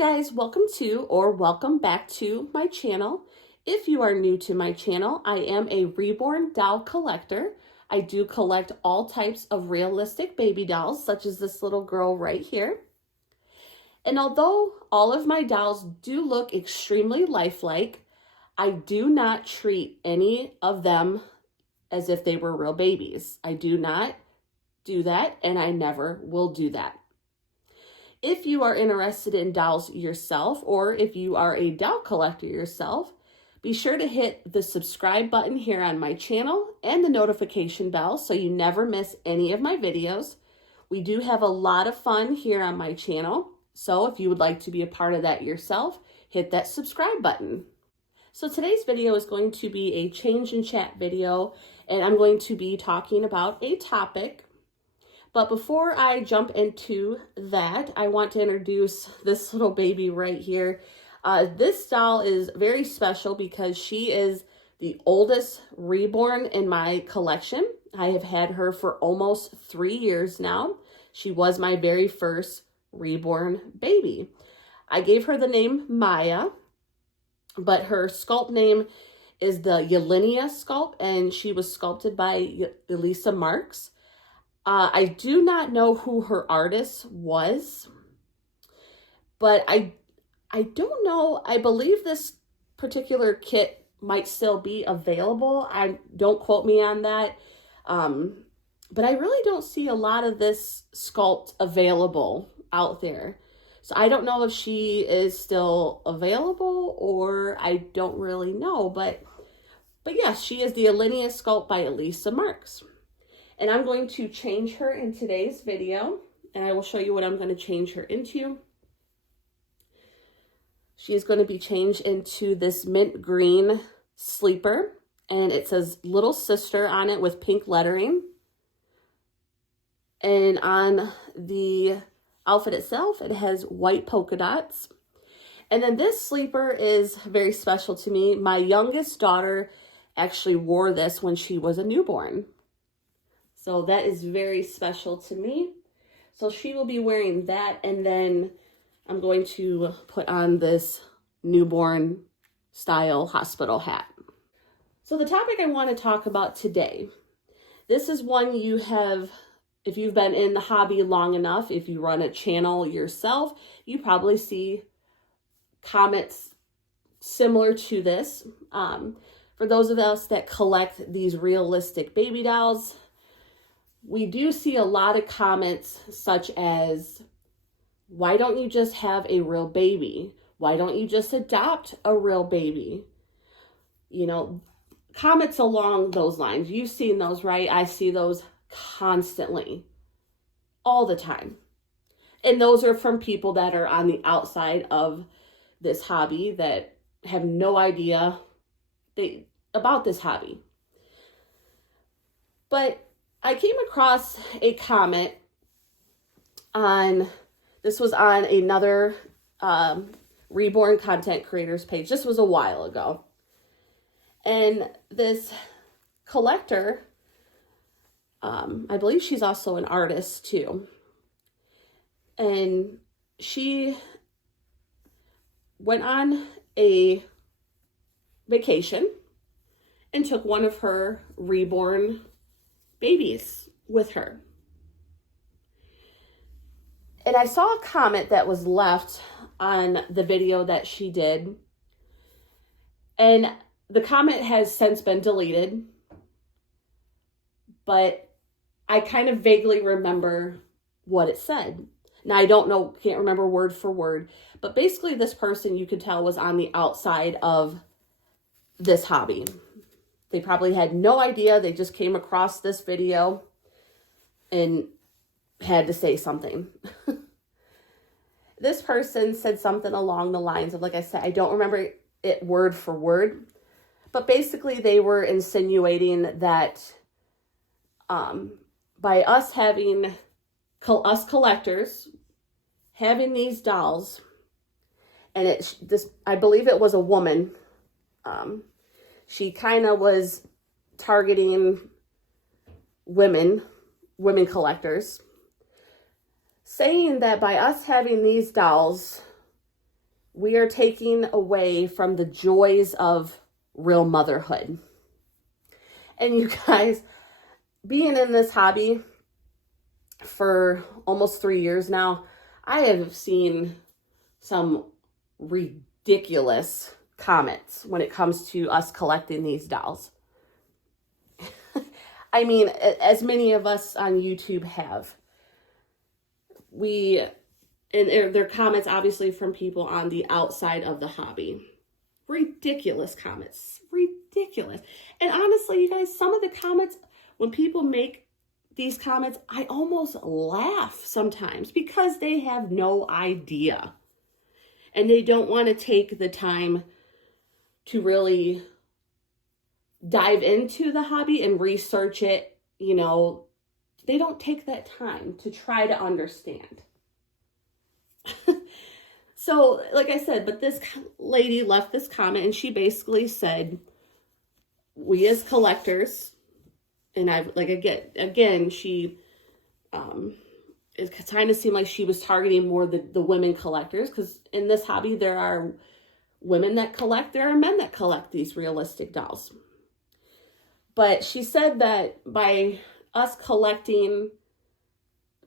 guys, welcome back to my channel. If you are new to my channel, I am a Reborn doll collector. I do collect all types of realistic baby dolls, such as this little girl right here. And although all of my dolls do look extremely lifelike, I do not treat any of them as if they were real babies. I do not do that, and I never will do that. If you are interested in dolls yourself, or if you are a doll collector yourself, be sure to hit the subscribe button here on my channel and the notification bell so you never miss any of my videos. We do have a lot of fun here on my channel, so if you would like to be a part of that yourself, hit that subscribe button. So today's video is going to be a change in chat video, and I'm going to be talking about a topic. But before I jump into that, I want to introduce this little baby right here. This doll is very special because she is the oldest Reborn in my collection. I have had her for almost 3 years now. She was my very first Reborn baby. I gave her the name Maya, but her sculpt name is the Yelenia sculpt, and she was sculpted by Elisa Marks. I do not know who her artist was, but I don't know. I believe this particular kit might still be available. Don't quote me on that. But I really don't see a lot of this sculpt available out there. So I don't know if she is still available, or I don't really know, but yes, she is the Alinea sculpt by Elisa Marks. And I'm going to change her in today's video, and I will show you what I'm going to change her into. She is going to be changed into this mint green sleeper, and it says Little Sister on it with pink lettering. And on the outfit itself, it has white polka dots. And then this sleeper is very special to me. My youngest daughter actually wore this when she was a newborn. So that is very special to me. So she will be wearing that, and then I'm going to put on this newborn style hospital hat. So the topic I want to talk about today, this is one you have, if you've been in the hobby long enough, if you run a channel yourself, you probably see comments similar to this. For those of us that collect these realistic baby dolls, we do see a lot of comments such as, why don't you just have a real baby? Why don't you just adopt a real baby? You know, comments along those lines. You've seen those, right? I see those constantly, all the time. And those are from people that are on the outside of this hobby that have no idea about this hobby. But I came across a comment this was on another Reborn content creators page. This was a while ago. And this collector, I believe she's also an artist too. And she went on a vacation and took one of her Reborn babies with her. And I saw a comment that was left on the video that she did. And the comment has since been deleted. But I kind of vaguely remember what it said. Now, I can't remember word for word. But basically, this person, you could tell, was on the outside of this hobby. They probably had no idea. They just came across this video and had to say something. This person said something along the lines of, like I said, I don't remember it word for word, but basically they were insinuating that by us us collectors having these dolls, and I believe it was a woman, she kind of was targeting women collectors, saying that by us having these dolls, we are taking away from the joys of real motherhood. And you guys, being in this hobby for almost 3 years now, I have seen some ridiculous comments when it comes to us collecting these dolls. I mean, as many of us on YouTube have. And they're comments obviously from people on the outside of the hobby. Ridiculous comments. Ridiculous. And honestly, you guys, some of the comments, when people make these comments, I almost laugh sometimes because they have no idea. And they don't want to take the time to really dive into the hobby and research it. You know, they don't take that time to try to understand. So, like I said, but this lady left this comment and she basically said, we as collectors, and I've like, again, she it kind of seemed like she was targeting more the women collectors, because in this hobby, there are women that collect, there are men that collect these realistic dolls. But she said that by us collecting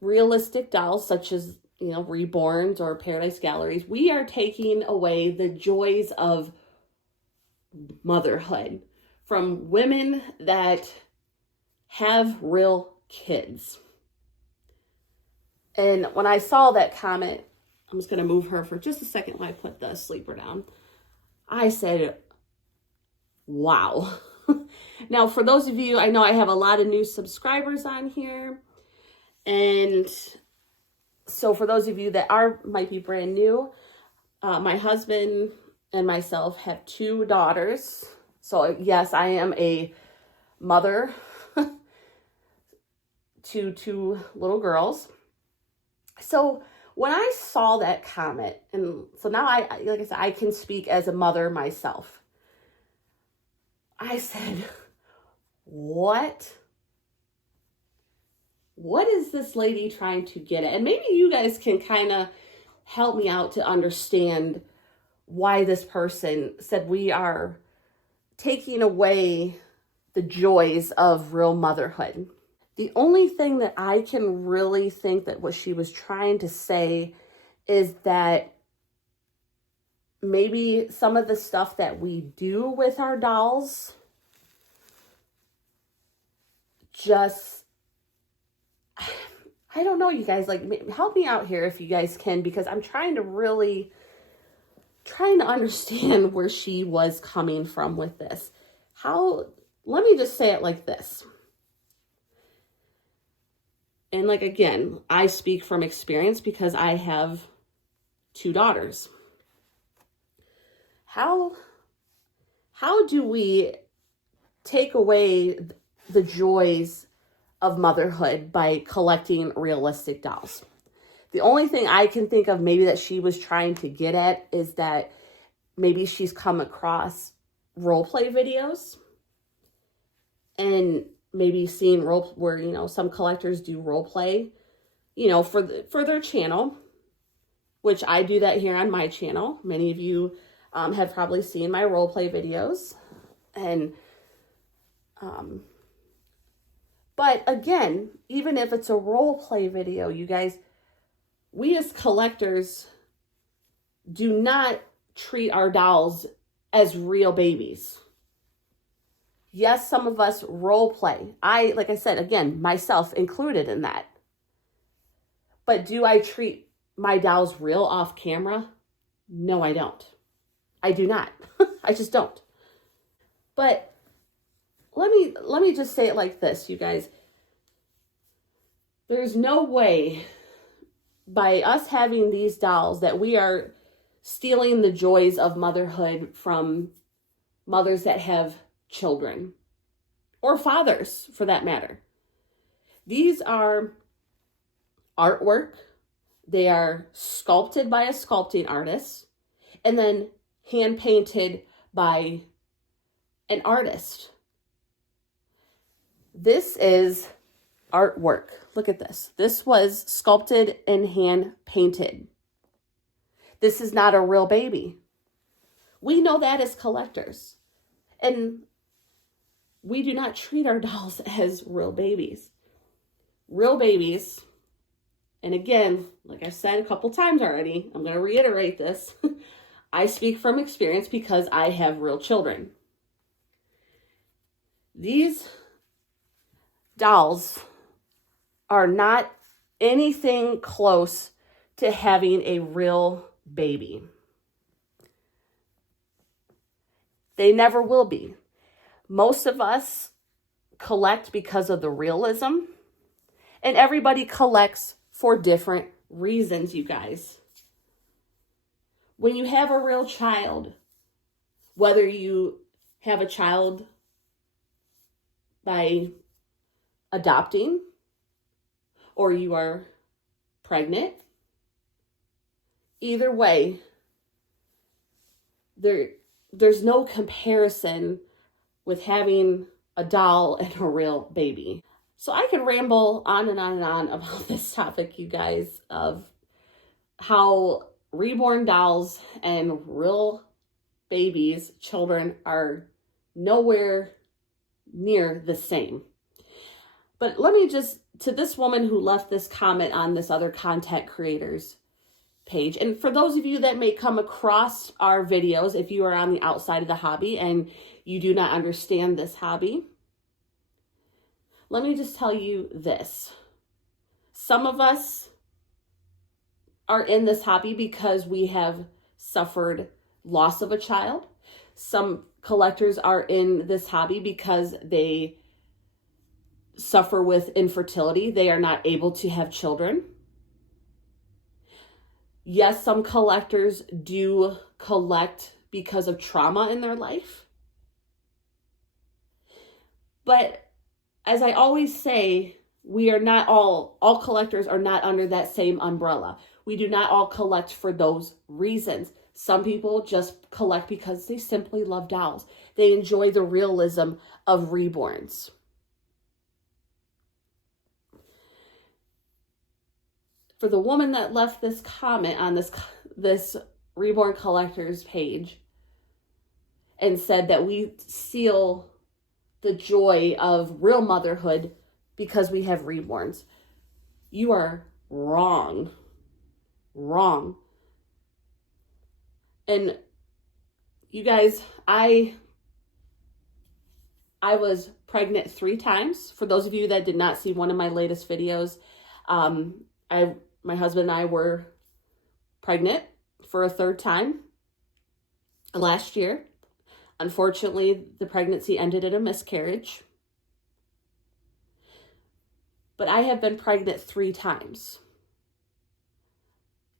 realistic dolls, such as, you know, Reborns or Paradise Galleries, we are taking away the joys of motherhood from women that have real kids. And when I saw that comment, I'm just going to move her for just a second while I put the sleeper down. I said, wow. Now, for those of you, I know I have a lot of new subscribers on here. And so for those of you that might be brand new, my husband and myself have 2 daughters. So yes, I am a mother to 2 little girls. So when I saw that comment, and so now like I said, I can speak as a mother myself. I said, what is this lady trying to get at? And maybe you guys can kind of help me out to understand why this person said we are taking away the joys of real motherhood. The only thing that I can really think that what she was trying to say is that maybe some of the stuff that we do with our dolls just, I don't know, you guys, like, help me out here if you guys can, because I'm trying to understand where she was coming from with this. Let me just say it like this. And like, again, I speak from experience because I have 2 daughters. How do we take away the joys of motherhood by collecting realistic dolls? The only thing I can think of maybe that she was trying to get at is that maybe she's come across role play videos and maybe seen where, you know, some collectors do role play, you know, for their channel, which I do that here on my channel. Many of you have probably seen my role play videos. And but again, even if it's a role play video, you guys, we as collectors do not treat our dolls as real babies. Yes, some of us role play. Like I said, again, myself included in that. But do I treat my dolls real off camera? No, I don't. I do not. I just don't. But let me just say it like this, you guys. There's no way by us having these dolls that we are stealing the joys of motherhood from mothers that have children, or fathers for that matter. These are artwork. They are sculpted by a sculpting artist and then hand painted by an artist. This is artwork. Look at this. This was sculpted and hand painted. This is not a real baby. We know that as collectors. And we do not treat our dolls as real babies. Real babies, and again, like I said a couple times already, I'm going to reiterate this. I speak from experience because I have real children. These dolls are not anything close to having a real baby. They never will be. Most of us collect because of the realism, and everybody collects for different reasons, you guys. When you have a real child, whether you have a child by adopting or you are pregnant, either way, there's no comparison with having a doll and a real baby. So I could ramble on and on and on about this topic, you guys, of how reborn dolls and real babies, children, are nowhere near the same. But let me just, to this woman who left this comment on this other content creators page, and for those of you that may come across our videos, if you are on the outside of the hobby and you do not understand this hobby, let me just tell you this. Some of us are in this hobby because we have suffered loss of a child. Some collectors are in this hobby because they suffer with infertility. They are not able to have children. Yes, some collectors do collect because of trauma in their life. But as I always say, we are not all collectors are not under that same umbrella. We do not all collect for those reasons. Some people just collect because they simply love dolls. They enjoy the realism of reborns. For the woman that left this comment on this Reborn Collectors page and said that we steal the joy of real motherhood because we have reborns, you are wrong. Wrong. And you guys, I was pregnant 3 times. For those of you that did not see one of my latest videos, my husband and I were pregnant for a 3rd time last year. Unfortunately, the pregnancy ended in a miscarriage. But I have been pregnant 3 times.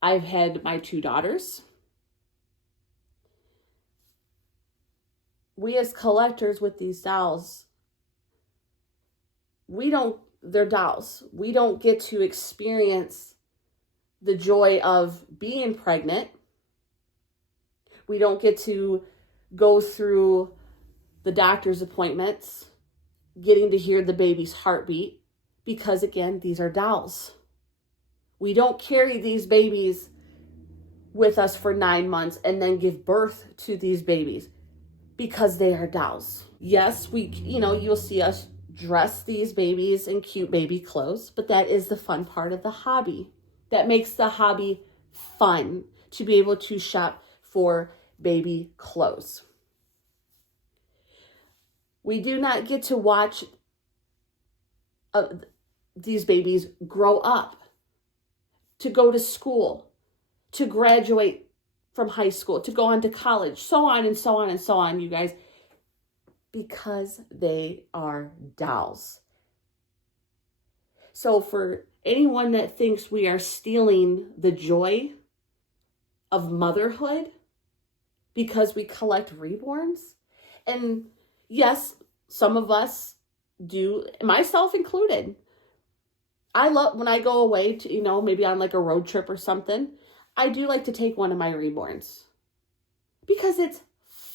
I've had my 2 daughters. We as collectors with these dolls, they're dolls. We don't get to experience the joy of being pregnant. We don't get to go through the doctor's appointments, getting to hear the baby's heartbeat, because again, these are dolls. We don't carry these babies with us for 9 months and then give birth to these babies because they are dolls. Yes, you'll see us dress these babies in cute baby clothes, but that is the fun part of the hobby. That makes the hobby fun, to be able to shop for baby clothes. We do not get to watch these babies grow up, to go to school, to graduate from high school, to go on to college, so on and so on and so on, you guys, because they are dolls. So for anyone that thinks we are stealing the joy of motherhood because we collect reborns, and yes, some of us do, myself included. I love when I go away to, maybe on like a road trip or something, I do like to take one of my reborns because it's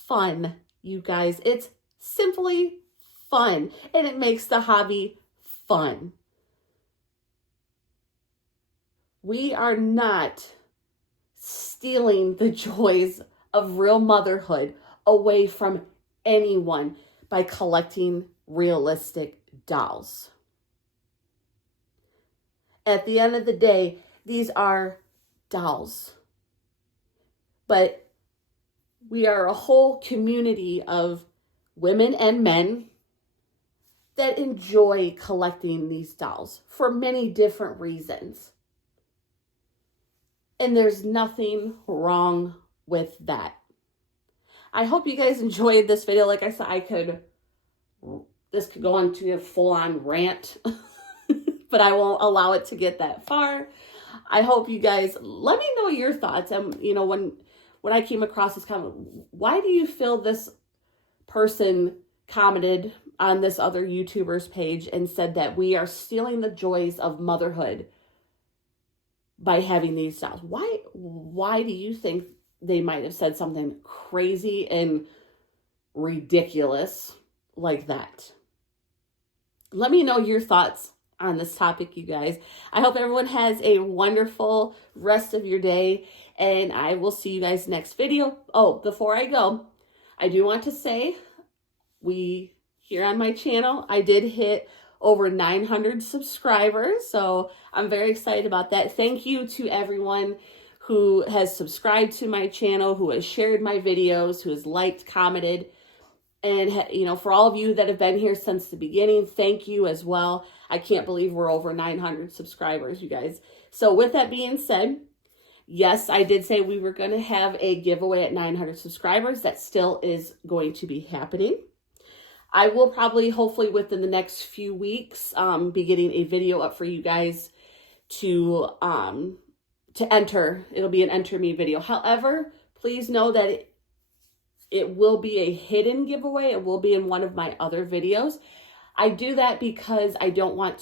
fun, you guys. It's simply fun, and it makes the hobby fun. We are not stealing the joys of real motherhood away from anyone by collecting realistic dolls. At the end of the day, these are dolls. But we are a whole community of women and men that enjoy collecting these dolls for many different reasons. And there's nothing wrong with that. I hope you guys enjoyed this video. Like I said, this could go on to a full-on rant, but I won't allow it to get that far. I hope you guys let me know your thoughts. And when I came across this comment, why do you feel this person commented on this other YouTuber's page and said that we are stealing the joys of motherhood by having these dolls? Why do you think they might have said something crazy and ridiculous like that? Let me know your thoughts on this topic, you guys. I hope everyone has a wonderful rest of your day, and I will see you guys next video. Oh, before I go, I do want to say here on my channel, I did hit over 900 subscribers, so I'm very excited about that. Thank you to everyone who has subscribed to my channel, who has shared my videos, who has liked, commented, and for all of you that have been here since the beginning, thank you as well. I can't believe we're over 900 subscribers, you guys. So with that being said, yes, I did say we were going to have a giveaway at 900 subscribers. That still is going to be happening. I will probably, hopefully within the next few weeks, be getting a video up for you guys to enter. It'll be an enter me video. However, please know that it will be a hidden giveaway. It will be in one of my other videos. I do that because I don't want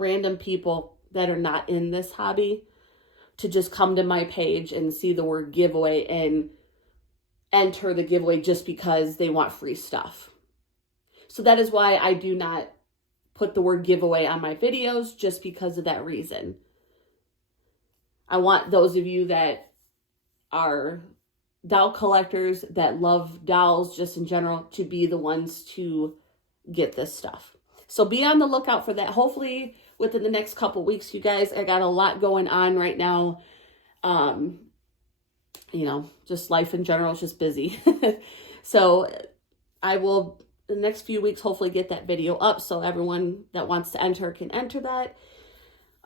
random people that are not in this hobby to just come to my page and see the word giveaway and enter the giveaway just because they want free stuff. So that is why I do not put the word giveaway on my videos, just because of that reason. I want those of you that are doll collectors, that love dolls just in general, to be the ones to get this stuff. So be on the lookout for that. Hopefully within the next couple weeks, you guys. I got a lot going on right now. Just life in general is just busy. So I will, the next few weeks, hopefully get that video up so everyone that wants to enter can enter that.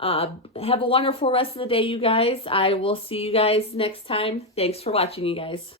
Have a wonderful rest of the day, you guys. I will see you guys next time. Thanks for watching, you guys.